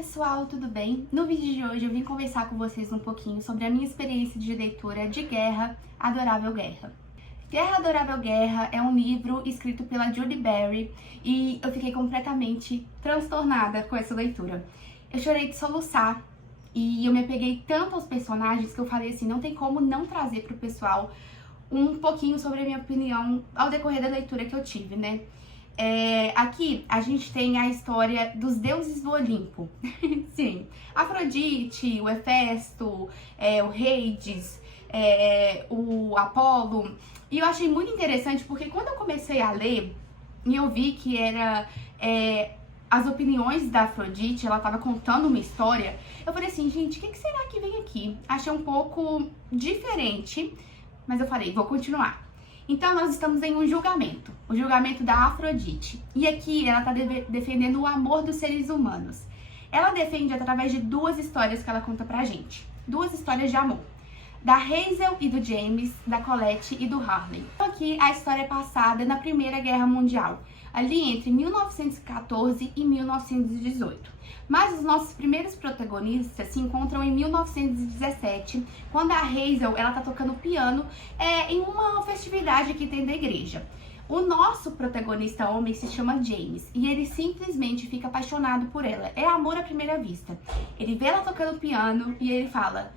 pessoal, tudo bem? No vídeo de hoje eu vim conversar com vocês um pouquinho sobre a minha experiência de leitura de Guerra, Adorável Guerra. Guerra, Adorável Guerra é um livro escrito pela Judy Berry e eu fiquei completamente transtornada com essa leitura. Eu chorei de soluçar e eu me apeguei tanto aos personagens que eu falei assim, não tem como não trazer pro pessoal um pouquinho sobre a minha opinião ao decorrer da leitura que eu tive, né? Aqui a gente tem a história dos deuses do Olimpo. Sim, Afrodite, o Hefesto, o Hades, o Apolo. E eu achei muito interessante porque quando eu comecei a ler e eu vi que era as opiniões da Afrodite, ela estava contando uma história, eu falei assim, gente, o que será que vem aqui? Achei um pouco diferente, mas eu falei, vou continuar. Então, nós estamos em um julgamento, o julgamento da Afrodite. E aqui ela está defendendo o amor dos seres humanos. Ela defende através de duas histórias que ela conta pra gente. Duas histórias de amor. Da Hazel e do James, da Colette e do Harley. Aqui a história é passada na Primeira Guerra Mundial, ali entre 1914 e 1918. Mas os nossos primeiros protagonistas se encontram em 1917, quando a Hazel ela tá tocando piano em uma festividade que tem da igreja. O nosso protagonista homem se chama James e ele simplesmente fica apaixonado por ela. É amor à primeira vista. Ele vê ela tocando piano e ele fala,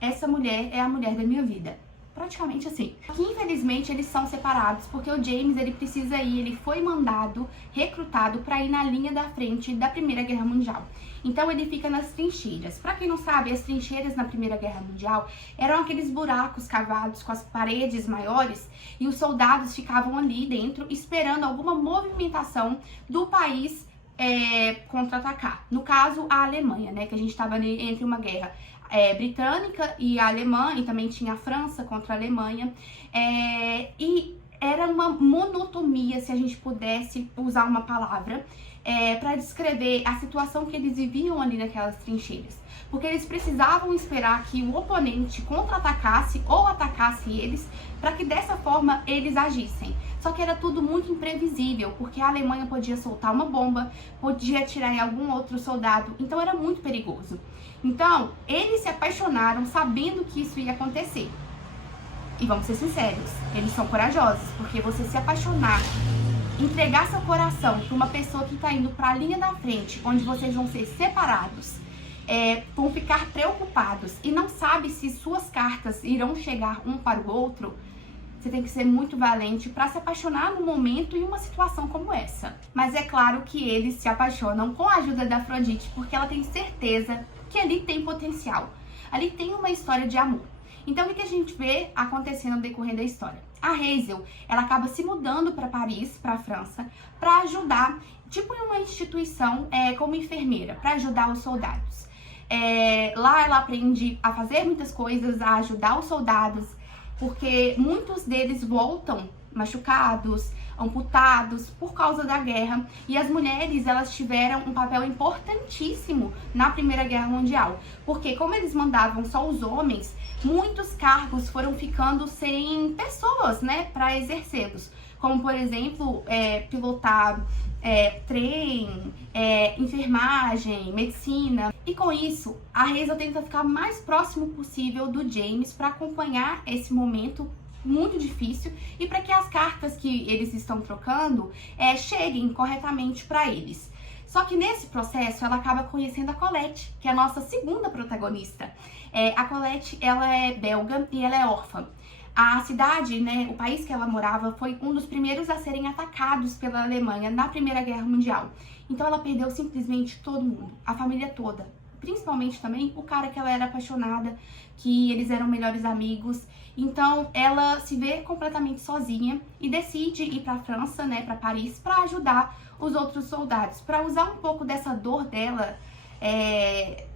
essa mulher é a mulher da minha vida. Praticamente assim. Aqui, infelizmente, eles são separados porque o James, ele precisa ir, ele foi mandado, recrutado para ir na linha da frente da Primeira Guerra Mundial. Então ele fica nas trincheiras. Para quem não sabe, as trincheiras na Primeira Guerra Mundial eram aqueles buracos cavados com as paredes maiores e os soldados ficavam ali dentro esperando alguma movimentação do país contra-atacar. No caso, a Alemanha, né, que a gente estava entre uma guerra britânica e a alemã, e também tinha a França contra a Alemanha, e era uma monotonia, se a gente pudesse usar uma palavra, para descrever a situação que eles viviam ali naquelas trincheiras, porque eles precisavam esperar que o oponente contra-atacasse ou atacasse eles, para que dessa forma eles agissem. Só que era tudo muito imprevisível, porque a Alemanha podia soltar uma bomba, podia atirar em algum outro soldado, então era muito perigoso. Então, eles se apaixonaram sabendo que isso ia acontecer. E vamos ser sinceros, eles são corajosos, porque você se apaixonar, entregar seu coração para uma pessoa que está indo para a linha da frente, onde vocês vão ser separados, vão ficar preocupados e não sabe se suas cartas irão chegar um para o outro, você tem que ser muito valente para se apaixonar no momento em uma situação como essa. Mas é claro que eles se apaixonam com a ajuda da Afrodite, porque ela tem certeza que ali tem potencial, ali tem uma história de amor. Então o que a gente vê acontecendo no decorrer da história? A Hazel, ela acaba se mudando para Paris, para a França, para ajudar, tipo em uma instituição como enfermeira, para ajudar os soldados. Lá ela aprende a fazer muitas coisas, a ajudar os soldados, porque muitos deles voltam machucados, amputados por causa da guerra, e as mulheres elas tiveram um papel importantíssimo na Primeira Guerra Mundial, porque como eles mandavam só os homens, muitos cargos foram ficando sem pessoas, né, para exercê-los, como por exemplo pilotar trem, enfermagem, medicina. E com isso, a Hazel tenta ficar mais próximo possível do James para acompanhar esse momento muito difícil e para que as cartas que eles estão trocando cheguem corretamente para eles. Só que nesse processo ela acaba conhecendo a Colette, que é a nossa segunda protagonista. A Colette, ela é belga e ela é órfã. A cidade, né, o país que ela morava, foi um dos primeiros a serem atacados pela Alemanha na Primeira Guerra Mundial. Então ela perdeu simplesmente todo mundo, a família toda. Principalmente também o cara que ela era apaixonada, que eles eram melhores amigos. Então ela se vê completamente sozinha e decide ir para a França, né, para Paris, para ajudar os outros soldados, para usar um pouco dessa dor dela,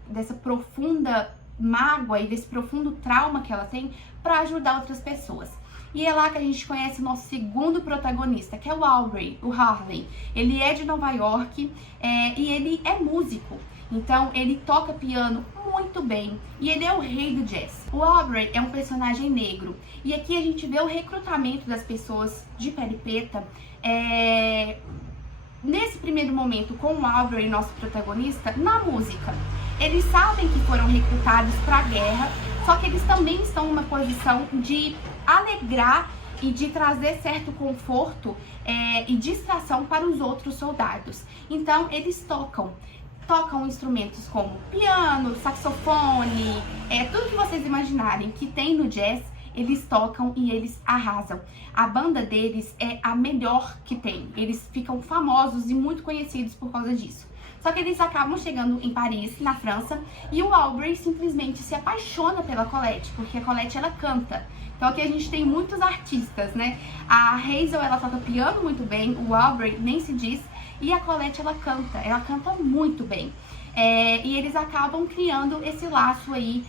dessa profunda mágoa e desse profundo trauma que ela tem, para ajudar outras pessoas. E é lá que a gente conhece o nosso segundo protagonista, que é o Harley. Ele é de Nova York e ele é músico. Então ele toca piano muito bem e ele é o rei do jazz. O Aubrey é um personagem negro e aqui a gente vê o recrutamento das pessoas de pele preta nesse primeiro momento, com o Aubrey, nosso protagonista, na música. Eles sabem que foram recrutados para a guerra, só que eles também estão numa posição de alegrar e de trazer certo conforto e distração para os outros soldados. Então, eles tocam instrumentos como piano, saxofone, tudo que vocês imaginarem que tem no jazz, eles tocam e eles arrasam. A banda deles é a melhor que tem. Eles ficam famosos e muito conhecidos por causa disso. Só que eles acabam chegando em Paris, na França, e o Aubrey simplesmente se apaixona pela Colette, porque a Colette, ela canta. Então aqui a gente tem muitos artistas, né? A Hazel, ela toca piano muito bem, o Aubrey nem se diz, e a Colette, ela canta muito bem. E eles acabam criando esse laço aí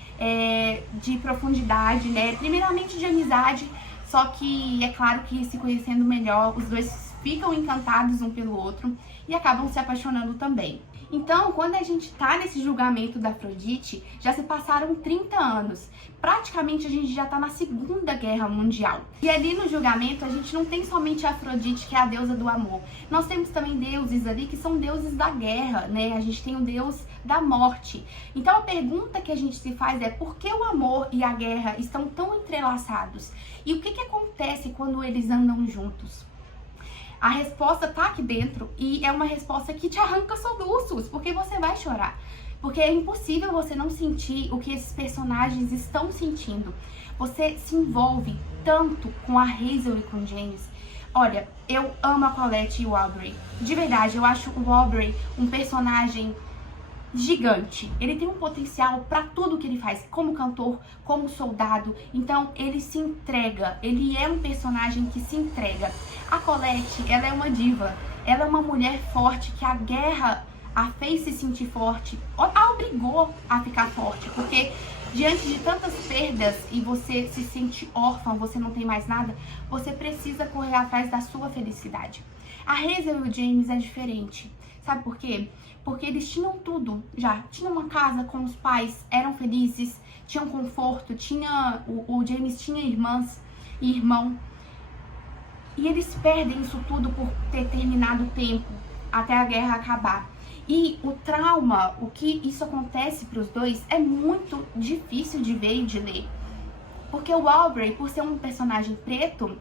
de profundidade, né? Primeiramente de amizade, só que é claro que se conhecendo melhor, os dois ficam encantados um pelo outro e acabam se apaixonando também. Então, quando a gente tá nesse julgamento da Afrodite, já se passaram 30 anos. Praticamente a gente já tá na Segunda Guerra Mundial. E ali no julgamento a gente não tem somente a Afrodite, que é a deusa do amor. Nós temos também deuses ali que são deuses da guerra, né? A gente tem o deus da morte. Então a pergunta que a gente se faz é: por que o amor e a guerra estão tão entrelaçados? E o que acontece quando eles andam juntos? A resposta tá aqui dentro e é uma resposta que te arranca soluços, porque você vai chorar. Porque é impossível você não sentir o que esses personagens estão sentindo. Você se envolve tanto com a Hazel e com o James. Olha, eu amo a Colette e o Aubrey. De verdade, eu acho o Aubrey um personagem gigante. Ele tem um potencial para tudo que ele faz, como cantor, como soldado. Então ele se entrega, ele é um personagem que se entrega. A Colette, ela é uma diva, ela é uma mulher forte que a guerra a fez se sentir forte, a obrigou a ficar forte, porque diante de tantas perdas e você se sente órfã, você não tem mais nada, você precisa correr atrás da sua felicidade. A Hazel e o James é diferente. Sabe por quê? Porque eles tinham tudo já. Tinham uma casa com os pais, eram felizes, tinham conforto, o James tinha irmãs e irmão. E eles perdem isso tudo por ter terminado o tempo, até a guerra acabar. E o trauma, o que isso acontece para os dois, é muito difícil de ver e de ler. Porque o Aubrey, por ser um personagem preto,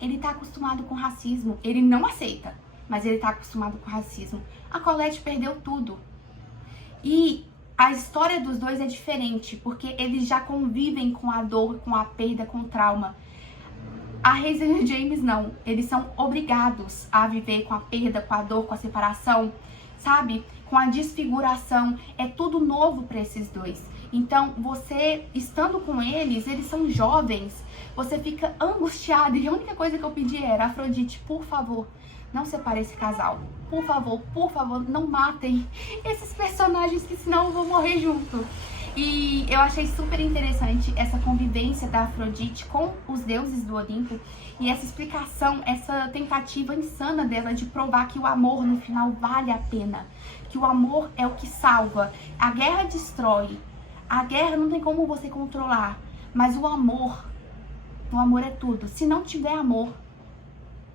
ele tá acostumado com racismo. Ele não aceita, mas ele tá acostumado com racismo. A Colette perdeu tudo. E a história dos dois é diferente, porque eles já convivem com a dor, com a perda, com o trauma. A Hazel e o James não. Eles são obrigados a viver com a perda, com a dor, com a separação, sabe? Com a desfiguração. É tudo novo para esses dois. Então, você estando com eles são jovens, você fica angustiado. E a única coisa que eu pedi era: Afrodite, por favor, não separe esse casal. Por favor, não matem esses personagens, que senão eu vou morrer junto. E eu achei super interessante essa convivência da Afrodite com os deuses do Olimpo e essa explicação, essa tentativa insana dela de provar que o amor no final vale a pena, que o amor é o que salva. A guerra destrói, a guerra não tem como você controlar, mas o amor é tudo. Se não tiver amor,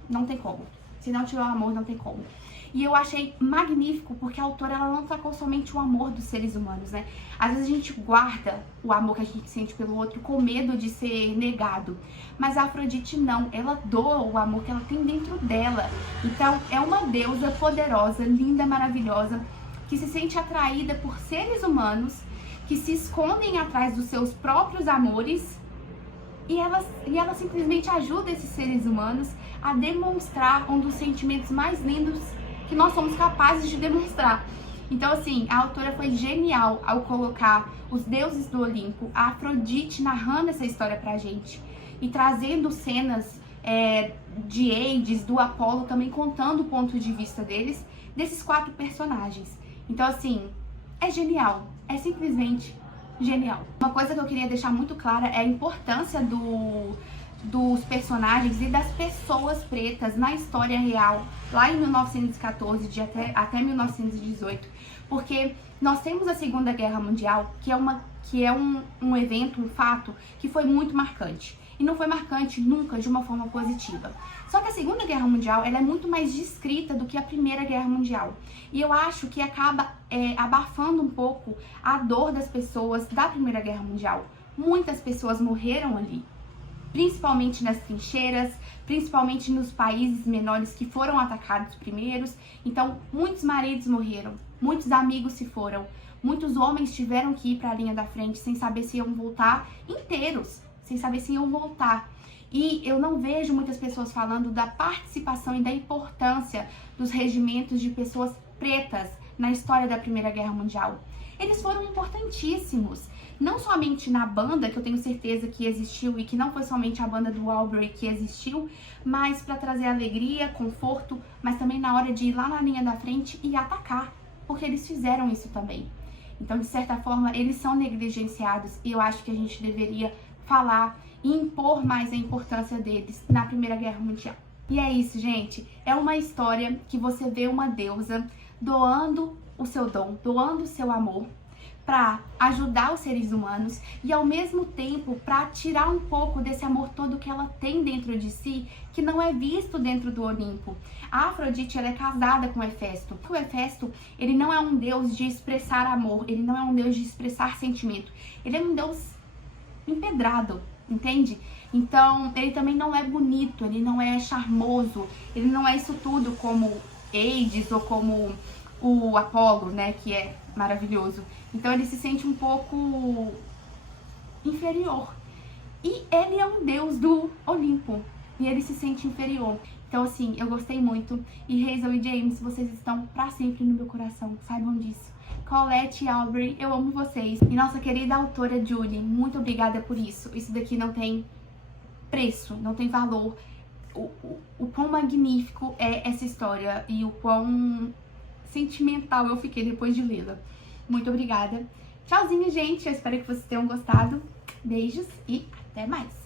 não tem como. Se não tiver amor, não tem como. E eu achei magnífico, porque a autora, ela não sacou somente o amor dos seres humanos, né? Às vezes a gente guarda o amor que a gente sente pelo outro com medo de ser negado. Mas a Afrodite não, ela doa o amor que ela tem dentro dela. Então é uma deusa poderosa, linda, maravilhosa, que se sente atraída por seres humanos, que se escondem atrás dos seus próprios amores. E ela simplesmente ajuda esses seres humanos a demonstrar um dos sentimentos mais lindos que nós somos capazes de demonstrar. Então, assim, a autora foi genial ao colocar os deuses do Olimpo, a Afrodite narrando essa história pra gente e trazendo cenas de Hades, do Apolo, também contando o ponto de vista deles, desses 4 personagens. Então, assim, é genial, é simplesmente genial. Uma coisa que eu queria deixar muito clara é a importância dos personagens e das pessoas pretas na história real, lá em 1914 até 1918, porque nós temos a Segunda Guerra Mundial, que é um evento, um fato que foi muito marcante. e não foi marcante nunca de uma forma positiva. Só que a Segunda Guerra Mundial, ela é muito mais descrita do que a Primeira Guerra Mundial. E eu acho que acaba abafando um pouco a dor das pessoas da Primeira Guerra Mundial. Muitas pessoas morreram ali, principalmente nas trincheiras, principalmente nos países menores que foram atacados primeiros. Então, muitos maridos morreram, muitos amigos se foram, muitos homens tiveram que ir para a linha da frente sem saber se iam voltar inteiros, sem saber se iam voltar. E eu não vejo muitas pessoas falando da participação e da importância dos regimentos de pessoas pretas na história da Primeira Guerra Mundial. Eles foram importantíssimos, não somente na banda, que eu tenho certeza que existiu e que não foi somente a banda do Aubrey que existiu, mas para trazer alegria, conforto, mas também na hora de ir lá na linha da frente e atacar, porque eles fizeram isso também. Então, de certa forma, eles são negligenciados e eu acho que a gente deveria falar e impor mais a importância deles na Primeira Guerra Mundial. E é isso, gente. É uma história que você vê uma deusa doando o seu dom, doando o seu amor para ajudar os seres humanos e ao mesmo tempo para tirar um pouco desse amor todo que ela tem dentro de si, que não é visto dentro do Olimpo. A Afrodite, ela é casada com Hefesto. O Hefesto, ele não é um deus de expressar amor, ele não é um deus de expressar sentimento. Ele é um deus empedrado, entende? Então, ele também não é bonito, ele não é charmoso, ele não é isso tudo como Hades ou como o Apolo, né, que é maravilhoso. Então ele se sente um pouco inferior. E ele é um deus do Olimpo, e ele se sente inferior. Então assim, eu gostei muito. E Hazel e James, vocês estão pra sempre no meu coração, saibam disso. Colette e Aubrey, eu amo vocês. E nossa querida autora Julie, muito obrigada por isso. Isso daqui não tem preço, não tem valor. O quão magnífico é essa história e o quão sentimental eu fiquei depois de lê-la. Muito obrigada. Tchauzinho, gente. Eu espero que vocês tenham gostado. Beijos e até mais.